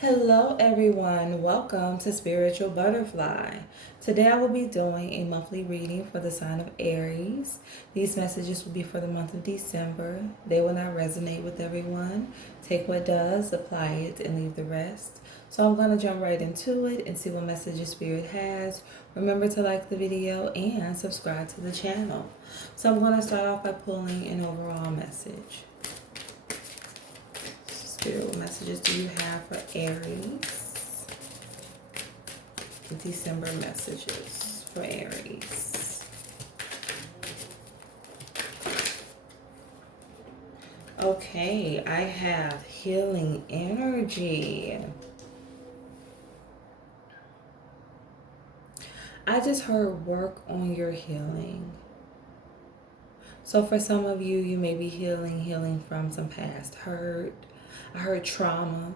Hello, everyone. Welcome to Spiritual Butterfly. Today, I will be doing a monthly reading for the sign of Aries. These messages will be for the month of December. They will not resonate with everyone. Take what does, apply it, and leave the rest. So, I'm going to jump right into it and see what messages Spirit has. Remember to like the video and subscribe to the channel. So, I'm going to start off by pulling an overall message. Spirit, what messages do you have for Aries? December messages for Aries. Okay, I have healing energy. I just heard work on your healing. So for some of you, you may be healing from some past hurt. I heard trauma,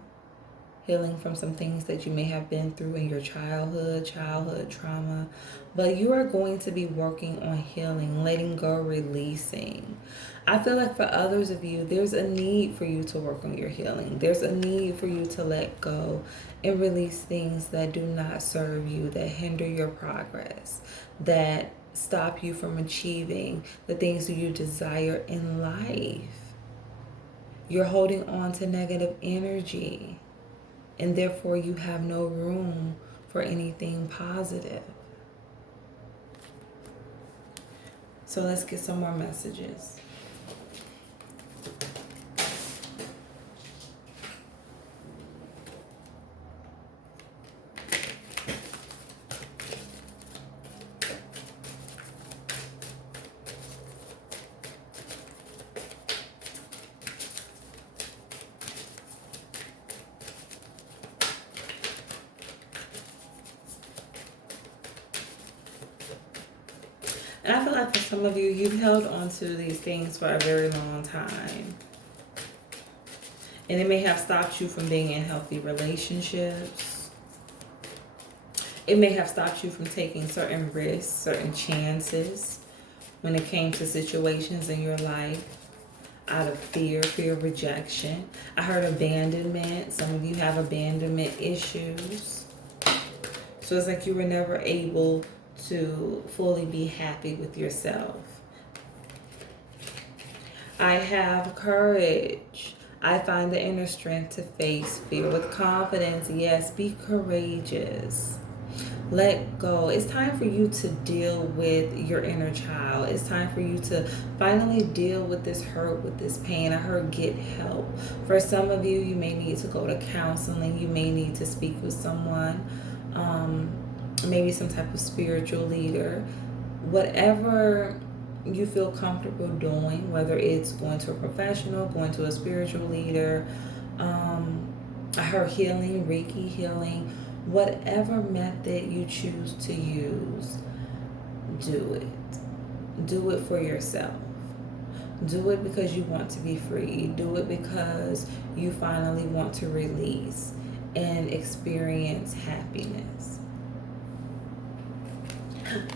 healing from some things that you may have been through in your childhood trauma. But you are going to be working on healing, letting go, releasing. I feel like for others of you, there's a need for you to work on your healing. There's a need for you to let go and release things that do not serve you, that hinder your progress, that stop you from achieving the things that you desire in life. You're holding on to negative energy, and therefore you have no room for anything positive. So let's get some more messages. And I feel like for some of you, you've held on to these things for a very long time. And it may have stopped you from being in healthy relationships. It may have stopped you from taking certain risks, certain chances when it came to situations in your life out of fear of rejection. I heard abandonment. Some of you have abandonment issues. So it's like you were never able to fully be happy with yourself. I have courage. I find the inner strength to face fear with confidence. Yes, be courageous. Let go. It's time for you to deal with your inner child. It's time for you to finally deal with this hurt, with this pain. I heard get help. For some of you, you may need to go to counseling. You may need to speak with someone. Maybe some type of spiritual leader. Whatever you feel comfortable doing, whether it's going to a professional, going to a spiritual leader, I heard healing, Reiki healing, whatever method you choose to use, do it. Do it for yourself. Do it because you want to be free. Do it because you finally want to release and experience happiness.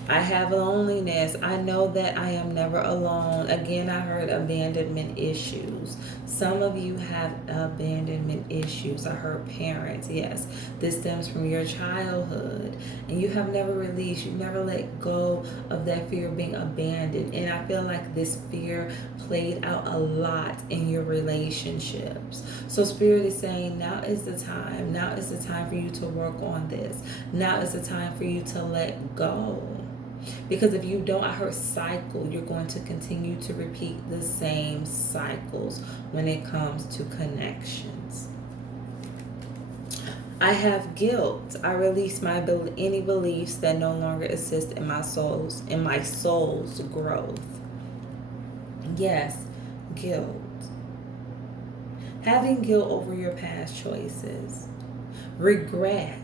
I have loneliness. I know that I am never alone. Again, I heard abandonment issues. Some of you have abandonment issues. I heard parents. Yes, this stems from your childhood. And you have never released. You never let go of that fear of being abandoned. And I feel like this fear played out a lot in your relationships. So Spirit is saying now is the time. Now is the time for you to work on this. Now is the time for you to let go. Because if you don't, I heard cycle, you're going to continue to repeat the same cycles when it comes to connections. I have guilt. I release any beliefs that no longer assist in my soul's growth. Yes, guilt. Having guilt over your past choices. Regret.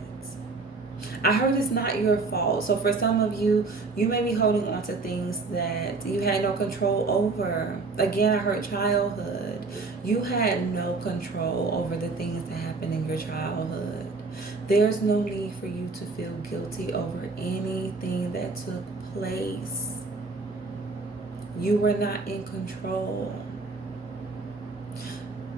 I heard it's not your fault. So for some of you, you may be holding on to things that you had no control over. Again, I heard childhood. You had no control over the things that happened in your childhood. There's no need for you to feel guilty over anything that took place. You were not in control.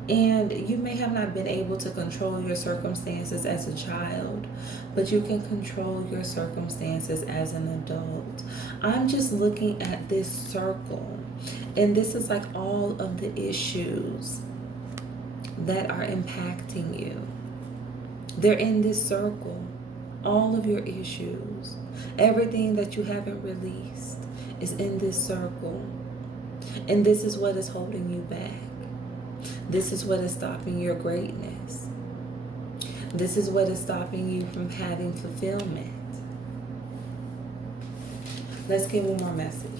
And you may have not been able to control your circumstances as a child, but you can control your circumstances as an adult. I'm just looking at this circle, and this is like all of the issues that are impacting you. They're in this circle. All of your issues, everything that you haven't released is in this circle. And this is what is holding you back. This is what is stopping your greatness. This is what is stopping you from having fulfillment. Let's get one more message.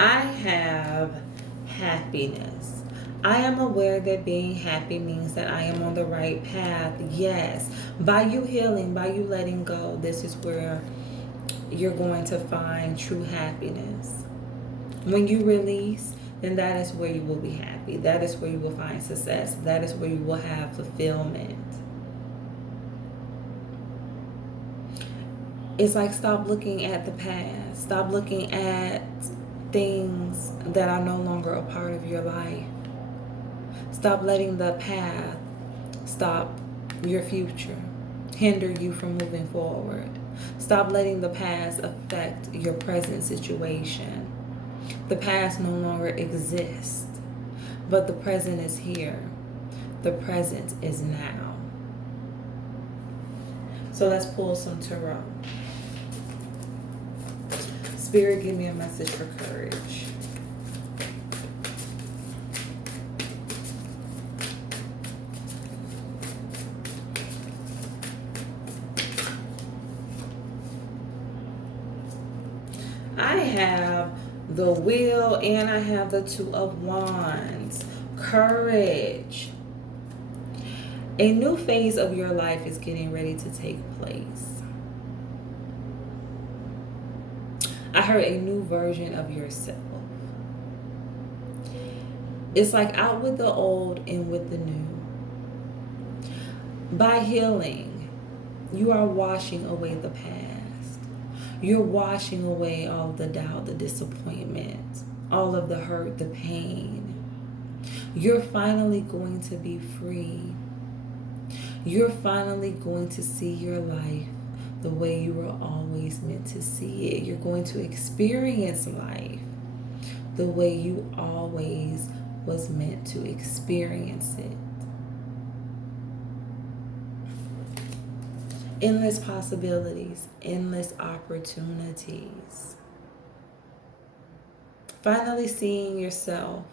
I have happiness. I am aware that being happy means that I am on the right path. Yes. By you healing, by you letting go, this is where you're going to find true happiness. When you release, then that is where you will be happy. That is where you will find success. That is where you will have fulfillment. It's like, stop looking at the past. Stop looking at things that are no longer a part of your life. Stop letting the path stop your future, hinder you from moving forward. Stop letting the past affect your present situation. The past no longer exists, but the present is here. The present is now. So let's pull some tarot. Spirit, give me a message for courage. I have the Wheel and I have the Two of Wands. Courage. A new phase of your life is getting ready to take place. I heard a new version of yourself. It's like out with the old, in with the new. By healing, you are washing away the past. You're washing away all the doubt, the disappointment, all of the hurt, the pain. You're finally going to be free. You're finally going to see your life the way you were always meant to see it. You're going to experience life the way you always was meant to experience it. Endless possibilities, endless opportunities. Finally seeing yourself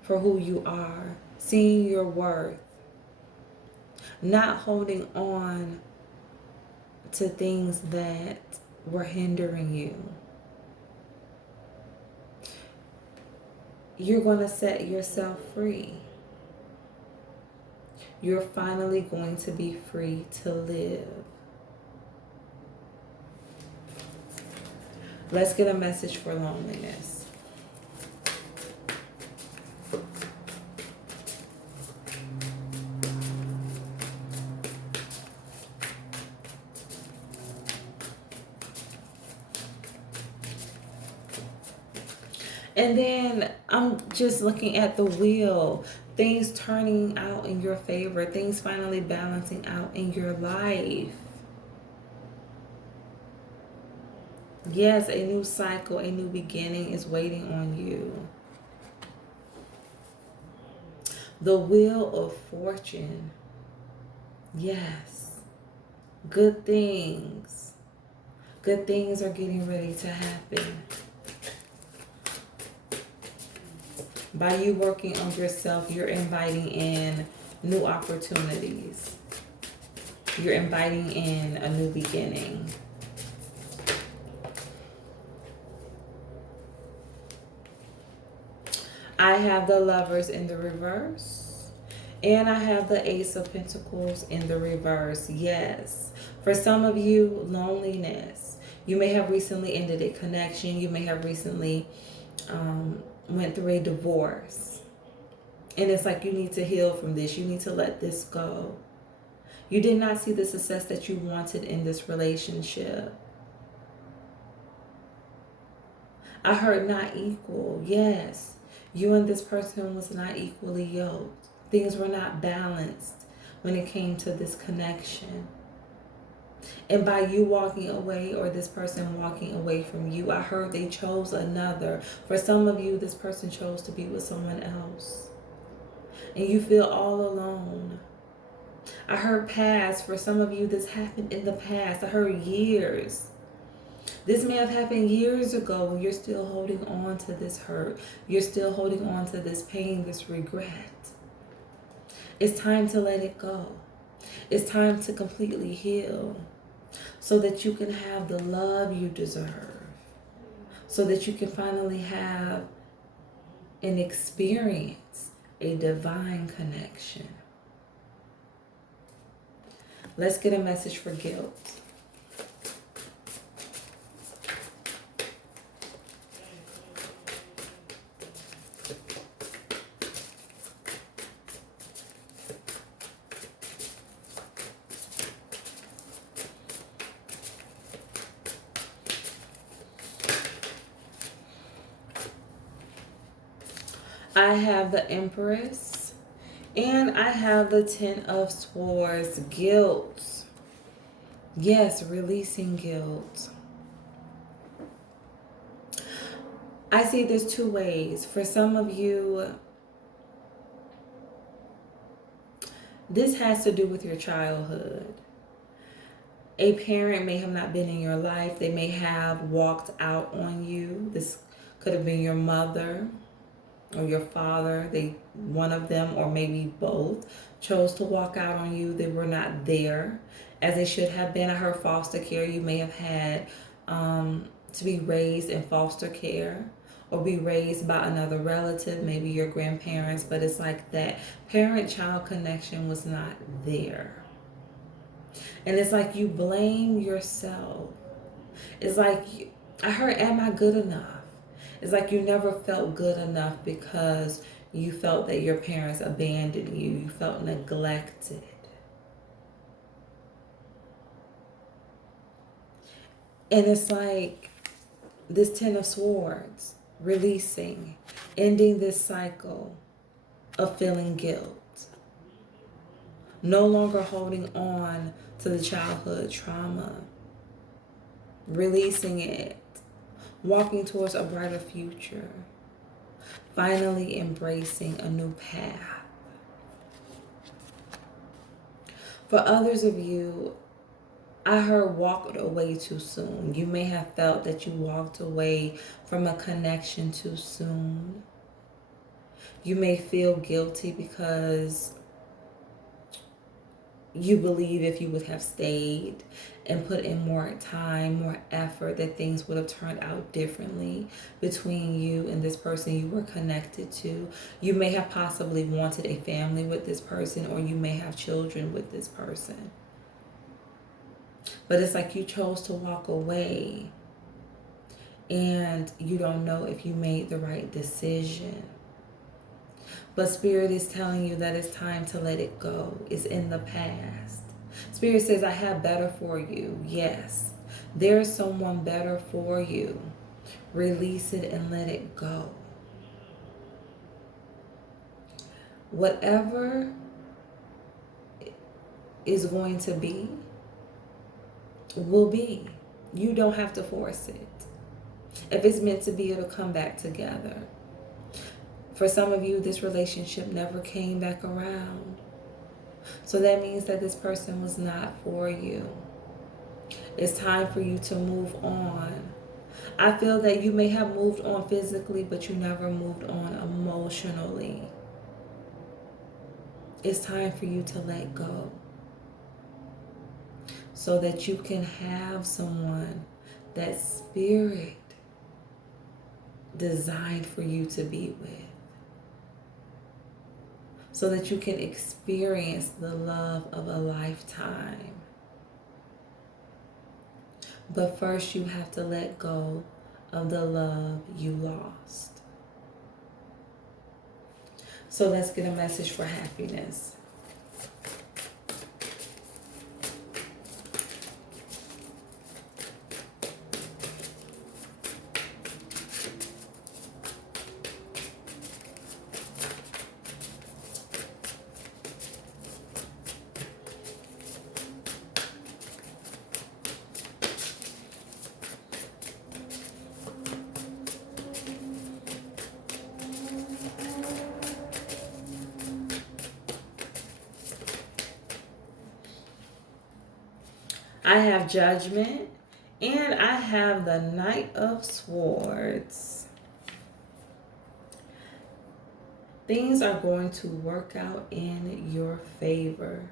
for who you are, seeing your worth, not holding on to things that were hindering you. You're going to set yourself free. You're finally going to be free to live. Let's get a message for loneliness. And then I'm just looking at the Wheel. Things turning out in your favor. Things finally balancing out in your life. Yes, a new cycle, a new beginning is waiting on you. The Wheel of Fortune. Yes. Good things. Good things are getting ready to happen. By you working on yourself, you're inviting in new opportunities. You're inviting in a new beginning. I have the Lovers in the reverse. And I have the Ace of Pentacles in the reverse. Yes. For some of you, loneliness. You may have recently ended a connection. You may have recently went through a divorce. And it's like you need to heal from this. You need to let this go. You did not see the success that you wanted in this relationship. I heard not equal. Yes. You and this person was not equally yoked. Things were not balanced when it came to this connection. And by you walking away or this person walking away from you, I heard they chose another. For some of you, this person chose to be with someone else. And you feel all alone. I heard past. For some of you, this happened in the past. I heard years. This may have happened years ago when you're still holding on to this hurt. You're still holding on to this pain, this regret. It's time to let it go. It's time to completely heal so that you can have the love you deserve. So that you can finally have and experience a divine connection. Let's get a message for guilt. I have the Empress and I have the Ten of Swords. Guilt. Yes, releasing guilt. I see there's two ways. For some of you, this has to do with your childhood. A parent may have not been in your life. They may have walked out on you. This could have been your mother or your father. One of them, or maybe both, chose to walk out on you. They were not there as they should have been. I heard foster care. You may have had to be raised in foster care or be raised by another relative, maybe your grandparents, but it's like that parent-child connection was not there. And it's like you blame yourself. It's like, I heard, am I good enough? It's like you never felt good enough because you felt that your parents abandoned you. You felt neglected. And it's like this Ten of Swords, releasing, ending this cycle of feeling guilt. No longer holding on to the childhood trauma. Releasing it. Walking towards a brighter future. Finally embracing a new path. For others of you, I heard walked away too soon. You may have felt that you walked away from a connection too soon. You may feel guilty because you believe if you would have stayed and put in more time, more effort, that things would have turned out differently between you and this person you were connected to. You may have possibly wanted a family with this person, or you may have children with this person. But it's like you chose to walk away and you don't know if you made the right decision. But Spirit is telling you that it's time to let it go. It's in the past. Spirit says, I have better for you. Yes, there's someone better for you. Release it and let it go. Whatever is going to be, will be. You don't have to force it. If it's meant to be, it'll come back together. For some of you, this relationship never came back around. So that means that this person was not for you. It's time for you to move on. I feel that you may have moved on physically, but you never moved on emotionally. It's time for you to let go, so that you can have someone that Spirit designed for you to be with. so that you can experience the love of a lifetime. But first, you have to let go of the love you lost. So let's get a message for happiness. I have Judgment, and I have the Knight of Swords. Things are going to work out in your favor.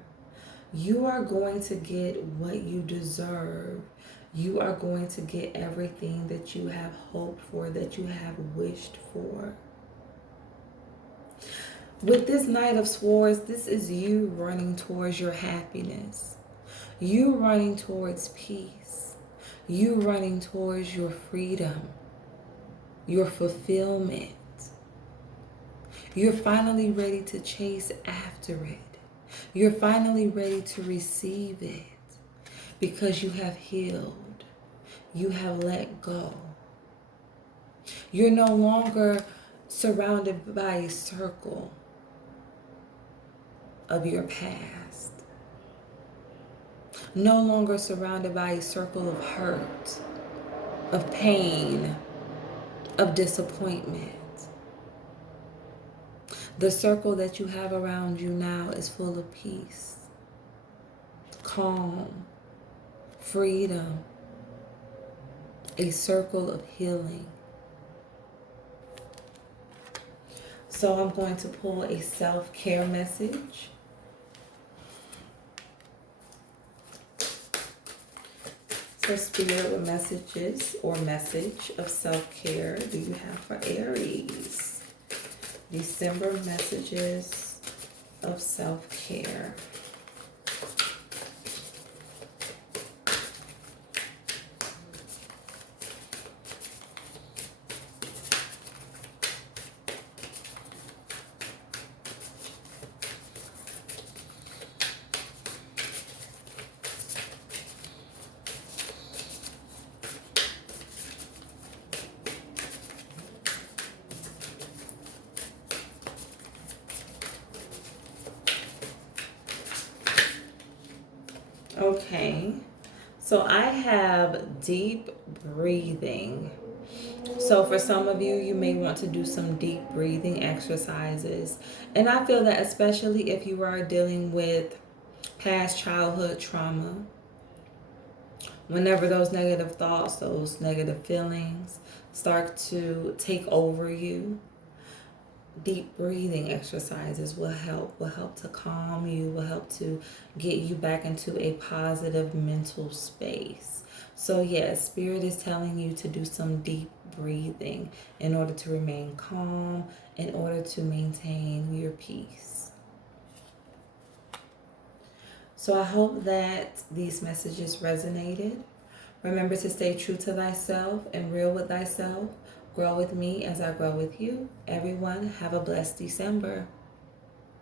You are going to get what you deserve. You are going to get everything that you have hoped for, that you have wished for. With this Knight of Swords, this is you running towards your happiness. You running towards peace. You running towards your freedom, your fulfillment. You're finally ready to chase after it. You're finally ready to receive it because you have healed. You have let go. You're no longer surrounded by a circle of your past. No longer surrounded by a circle of hurt, of pain, of disappointment. The circle that you have around you now is full of peace, calm, freedom, a circle of healing. So I'm going to pull a self-care message. So Spirit, what messages or message of self-care do you have for Aries? December messages of self-care. Okay, so I have deep breathing. So for some of you, you may want to do some deep breathing exercises. And I feel that especially if you are dealing with past childhood trauma, whenever those negative thoughts, those negative feelings start to take over you, deep breathing exercises will help to calm you, will help to get you back into a positive mental space. So yes, Spirit is telling you to do some deep breathing in order to remain calm, in order to maintain your peace. So I hope that these messages resonated. Remember to stay true to thyself and real with thyself. Grow with me as I grow with you. Everyone, have a blessed December.